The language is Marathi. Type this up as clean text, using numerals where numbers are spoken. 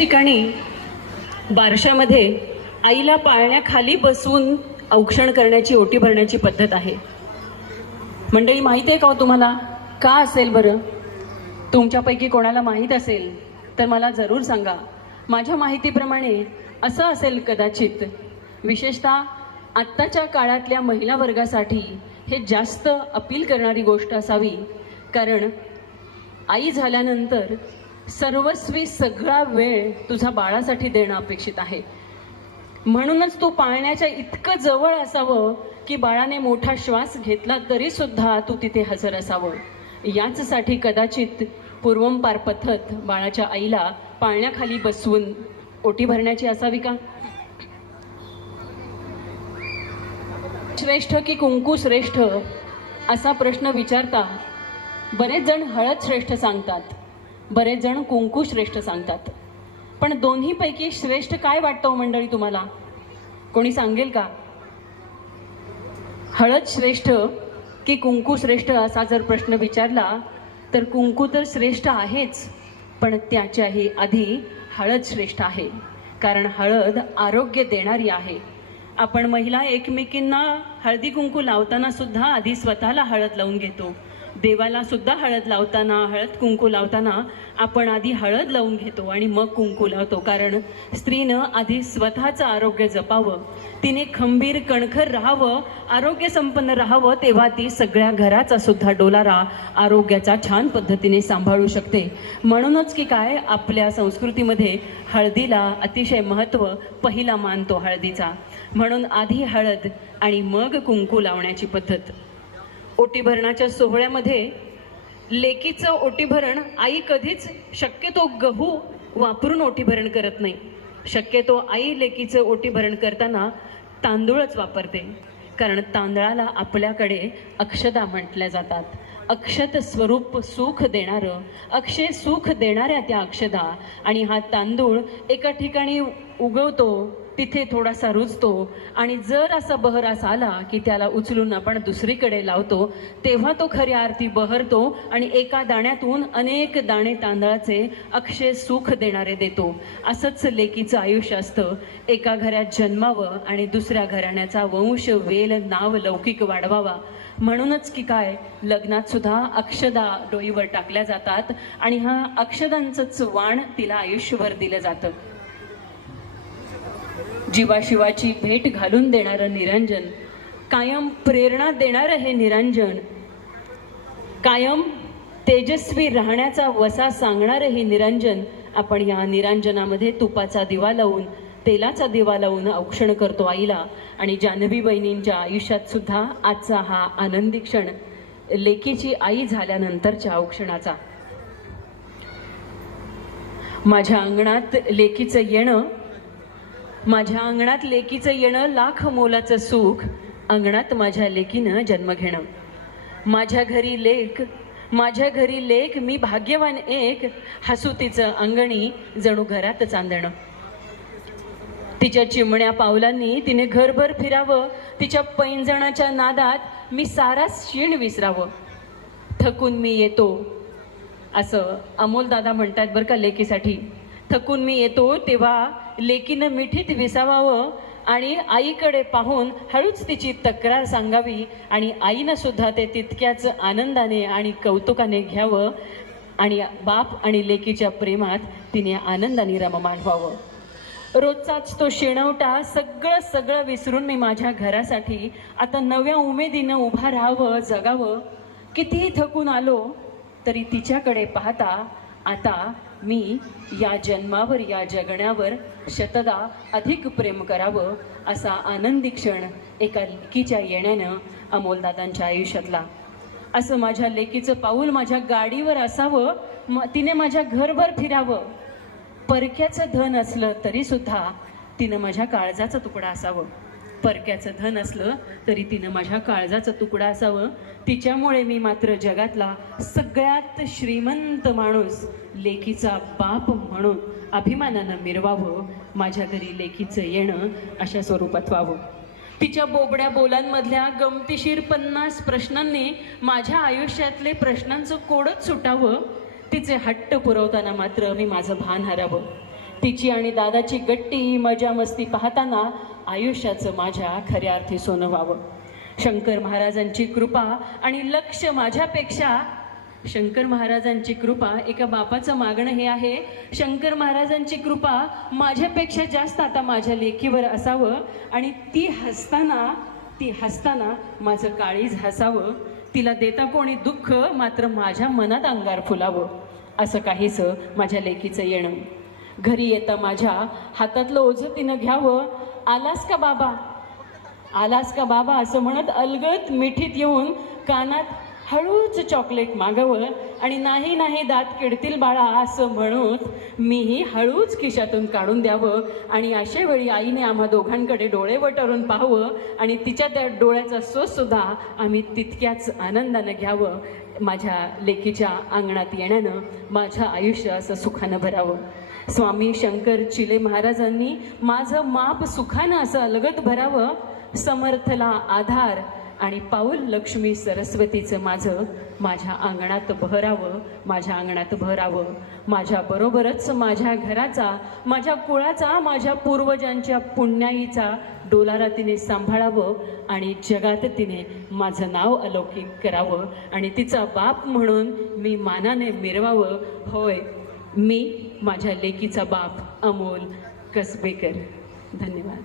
ठिकाणी बारशामध्ये आईला पाळण्याखाली बसवून औक्षण करण्याची, ओटी भरण्याची पद्धत आहे. मंडळी, माहिती आहे का हो तुम्हाला? का असेल बरं? तुमच्यापैकी कोणाला माहीत असेल तर मला जरूर सांगा. माझ्या माहितीप्रमाणे असं असेल कदाचित, विशेषतः आत्ताच्या काळातल्या महिला वर्गासाठी हे जास्त अपील करणारी गोष्ट असावी, कारण आई झाल्यानंतर सर्वस्वी सगळा वेळ तुझा बाळासाठी देणं अपेक्षित आहे. म्हणूनच तू पाळण्याच्या इतकं जवळ असावं की बाळाने मोठा श्वास घेतला तरी सुद्धा तू तिथे हजर असावं. याचसाठी कदाचित पूर्वंपार पद्धत बाळाच्या आईला पाळण्याखाली बसवून ओटी भरण्याची असावी का? श्रेष्ठ की कुंकू श्रेष्ठ असा प्रश्न विचारता बरेच जण हळद श्रेष्ठ सांगतात, बरेच जण कुंकू श्रेष्ठ सांगतात. पण दोन्हीपैकी श्रेष्ठ काय वाटतं मंडळी तुम्हाला? कोणी सांगेल का? हळद श्रेष्ठ की कुंकू श्रेष्ठ असा जर प्रश्न विचारला तर कुंकू तर श्रेष्ठ आहेच, पण त्याच्याही आधी हळद श्रेष्ठ आहे. कारण हळद आरोग्य देणारी आहे. आपण महिला एकमेकींना हळदी कुंकू लावताना सुद्धा आधी स्वतःला हळद लावून घेतो. देवाला सुद्धा हळद लावताना, हळद कुंकू लावताना आपण आधी हळद लावून घेतो आणि मग कुंकू लावतो. कारण स्त्रीनं आधी स्वतःचं आरोग्य जपावं, तिने खंबीर कणखर राहावं, आरोग्य संपन्न राहावं, तेव्हा ती सगळ्या घराचा सुद्धा डोलारा आरोग्याचा छान पद्धतीने सांभाळू शकते. म्हणूनच की काय, आपल्या संस्कृतीमध्ये हळदीला अतिशय महत्त्व, पहिला मान तो हळदीचा. म्हणून आधी हळद आणि मग कुंकू लावण्याची पद्धत. ओटीभरणाच्या सोहळ्यामध्ये लेकीचं ओटीभरण आई कधीच शक्यतो गहू वापरून ओटीभरण करत नाही. शक्यतो आई लेकीचं ओटीभरण करताना तांदूळच वापरते. कारण तांदळाला आपल्याकडे अक्षदा म्हटल्या जातात. अक्षत स्वरूप सुख देणारं, अक्षय सुख देणाऱ्या त्या अक्षदा. आणि हा तांदूळ एका ठिकाणी उगवतो, तिथे थोडासा रुजतो आणि जर असा बहरास आला की त्याला उचलून आपण दुसरीकडे लावतो, तेव्हा तो खऱ्या अर्थी बहरतो आणि एका दाण्यातून अनेक दाणे तांदळाचे अक्षय सुख देणारे देतो. असंच लेकीचं आयुष्य असतं. एका घरात जन्मावं आणि दुसऱ्या घराण्याचा वंश, वेल, नाव लौकिक वाढवावा. म्हणूनच की काय, लग्नात सुद्धा अक्षदा डोईवर टाकल्या जातात आणि हा अक्षदांचंच वाण तिला आयुष्यभर दिलं जातं. जीवाशिवाची भेट घालून देणारं निरंजन, कायम प्रेरणा देणारं हे निरंजन, कायम तेजस्वी राहण्याचा वसा सांगणारं हे निरंजन. आपण या निरंजनामध्ये तुपाचा दिवा लावून, तेलाचा दिवा लावून औक्षण करतो आईला. आणि जान्हवी बहिणींच्या आयुष्यात सुद्धा आजचा हा आनंदी क्षण लेकीची आई झाल्यानंतरच्या औक्षणाचा. माझ्या अंगणात लेकीचं येणं, माझ्या अंगणात लेकीचं येणं लाख मोलाचं सुख, अंगणात माझ्या लेकीनं जन्म घेणं. माझ्या घरी लेक, माझ्या घरी लेक, मी भाग्यवान एक, हसू तिचं अंगणी जणू घरात चांदणं. तिच्या चिमण्या पावलांनी तिने घरभर फिरावं, तिच्या पैंजणाच्या नादात मी सारा शीण विसरावं. थकून मी येतो, असं अमोलदादा म्हणतात बरं का लेकीसाठी. थकून मी येतो तेव्हा लेकीनं मिठीत विसावावं आणि आईकडे पाहून हळूच तिची तक्रार सांगावी आणि आईनं सुद्धा ते तितक्याच आनंदाने आणि कौतुकाने घ्यावं आणि बाप आणि लेकीच्या प्रेमात तिने आनंदाने रममाण व्हावं. रोजचाच तो शिणवटा सगळं विसरून मी माझ्या घरासाठी आता नव्या उमेदीनं उभा राहावं, जगावं. कितीही थकून आलो तरी तिच्याकडे पाहता आता मी या जन्मावर, या जगण्यावर शतदा अधिक प्रेम करावं. असा आनंदी क्षण एका लेकीच्या येण्यानं अमोलदादांच्या आयुष्यातला. असं माझ्या लेकीचं पाऊल माझ्या गाडीवर असावं, तिने माझ्या घरभर फिरावं. परक्याचं धन असलं तरी सुद्धा तिनं माझ्या काळजाचा तुकडा असावं. परक्याचं धन असलं तरी तिनं माझ्या काळजाचा तुकडा असावं. तिच्यामुळे मी मात्र जगातला सगळ्यात श्रीमंत माणूस, लेकीचा बाप म्हणून अभिमानानं मिरवावं. माझ्या घरी लेकीचं येणं अशा स्वरूपात व्हावं. तिच्या बोबड्या बोलांमधल्या गमतीशीर 50 प्रश्नांनी माझ्या आयुष्यातले प्रश्नांचं कोडच सुटावं. तिचे हट्ट पुरवताना मात्र मी माझं भान हरावं. तिची आणि दादाची गट्टी मजा मस्ती पाहताना आयुष्याचं माझ्या खऱ्या अर्थी सोनं व्हावं. शंकर महाराजांची कृपा आणि लक्ष माझ्यापेक्षा, शंकर महाराजांची कृपा, एका बापाचं मागणं हे आहे, शंकर महाराजांची कृपा माझ्यापेक्षा जास्त आता माझ्या लेकीवर असावं आणि ती हसताना माझं काळीज हसावं. तिला देता कोणी दुःख मात्र माझ्या मनात अंगार फुलावं. असं काहीसं माझ्या लेकीचं येणं. घरी येता माझ्या हातातलं ओझं तिनं घ्यावं. आलास का बाबा, आलास का बाबा असं म्हणत अलगद मिठीत येऊन कानात हळूच चॉकलेट मागावं आणि नाही नाही दात किडतील बाळा असं म्हणत मीही हळूच खिशातून काढून द्यावं. आणि अशा वेळी आईने आम्हा दोघांकडे डोळे वटारून पाहावं आणि तिच्या त्या डोळ्याचा सोस सुद्धा आम्ही तितक्याच आनंदानं घ्यावं. माझ्या लेकीच्या अंगणात येण्यानं माझं आयुष्य असं सुखानं भरावं. स्वामी शंकर चिले महाराजांनी माझं माप सुखानं असं अलगद भरावं. समर्थला आधार आणि पाऊल लक्ष्मी सरस्वतीचं माझ्या अंगणात बहरावं, माझ्या अंगणात भरावं. माझ्या बरोबरच माझ्या घराचा, माझ्या कुळाचा, माझ्या पूर्वजांच्या पुण्याईचा डोलारा तिने सांभाळावं आणि जगात तिने माझं नाव अलौकिक करावं आणि तिचा बाप म्हणून मी मानाने मिरवावं. होय, मी माझ्या लेकीचा बाप अमोल कसबेकर. धन्यवाद.